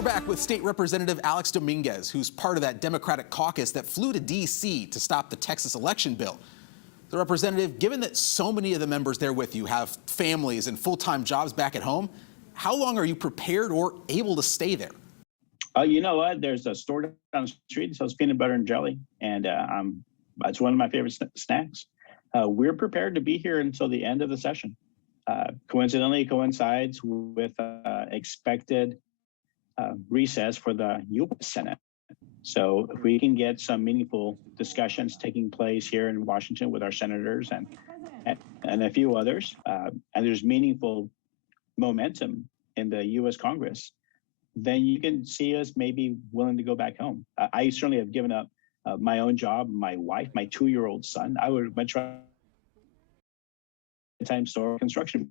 We're back with State Representative Alex Dominguez, who's part of that Democratic caucus that flew to D.C. to stop the Texas election bill. The representative, given that so many of the members there with you have families and full-time jobs back at home, how long are you prepared or able to stay there? You know what? There's a store down the street that sells peanut butter and jelly, and it's one of my favorite snacks. We're prepared to be here until the end of the session. Coincidentally, it coincides with expected recess for the U.S. Senate. So if we can get some meaningful discussions taking place here in Washington with our senators and a few others, and there's meaningful momentum in the U.S. Congress, then you can see us maybe willing to go back home. I certainly have given up my own job, my wife, my 2-year-old son. I would much rather time store construction.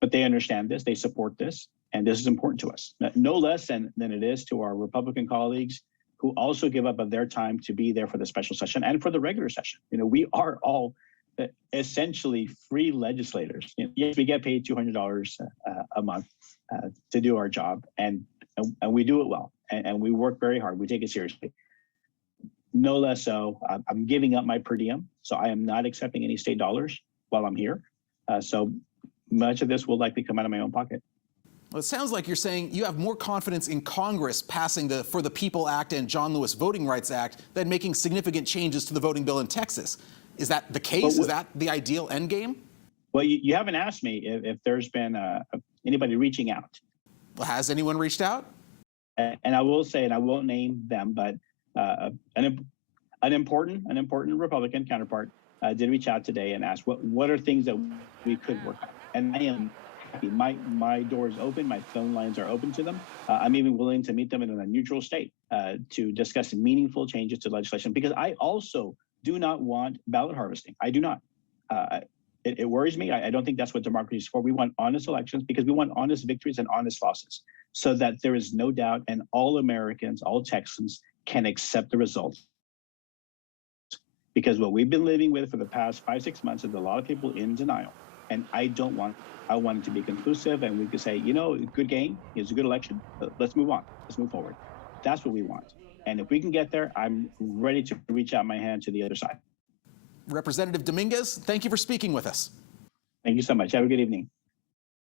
But they understand this, they support this, and this is important to us. No less than it is to our Republican colleagues who also give up of their time to be there for the special session and for the regular session. You know, we are all essentially free legislators. You know, yes, we get paid $200 a month to do our job, and we do it well, and we work very hard. We take it seriously. No less so, I'm giving up my per diem, so I am not accepting any state dollars while I'm here. So much of this will likely come out of my own pocket. Well, it sounds like you're saying you have more confidence in Congress passing the For the People Act and John Lewis Voting Rights Act than making significant changes to the voting bill in Texas. Is that the case? Is that the ideal end game? Well, you haven't asked me if there's been anybody reaching out. Well, has anyone reached out? And I will say, and I won't name them, but an important Republican counterpart did reach out today and ask what are things that we could work on. And I am happy. My door is open. My phone lines are open to them. I'm even willing to meet them in a neutral state to discuss meaningful changes to legislation, because I also do not want ballot harvesting. I do not. It worries me. I don't think that's what democracy is for. We want honest elections because we want honest victories and honest losses, so that there is no doubt and all Americans, all Texans can accept the results. Because what we've been living with for the past 5-6 months is a lot of people in denial. And I want it to be conclusive, and we could say, you know, good game, it's a good election, let's move on, let's move forward. That's what we want. And if we can get there, I'm ready to reach out my hand to the other side. Representative Dominguez, thank you for speaking with us. Thank you so much. Have a good evening.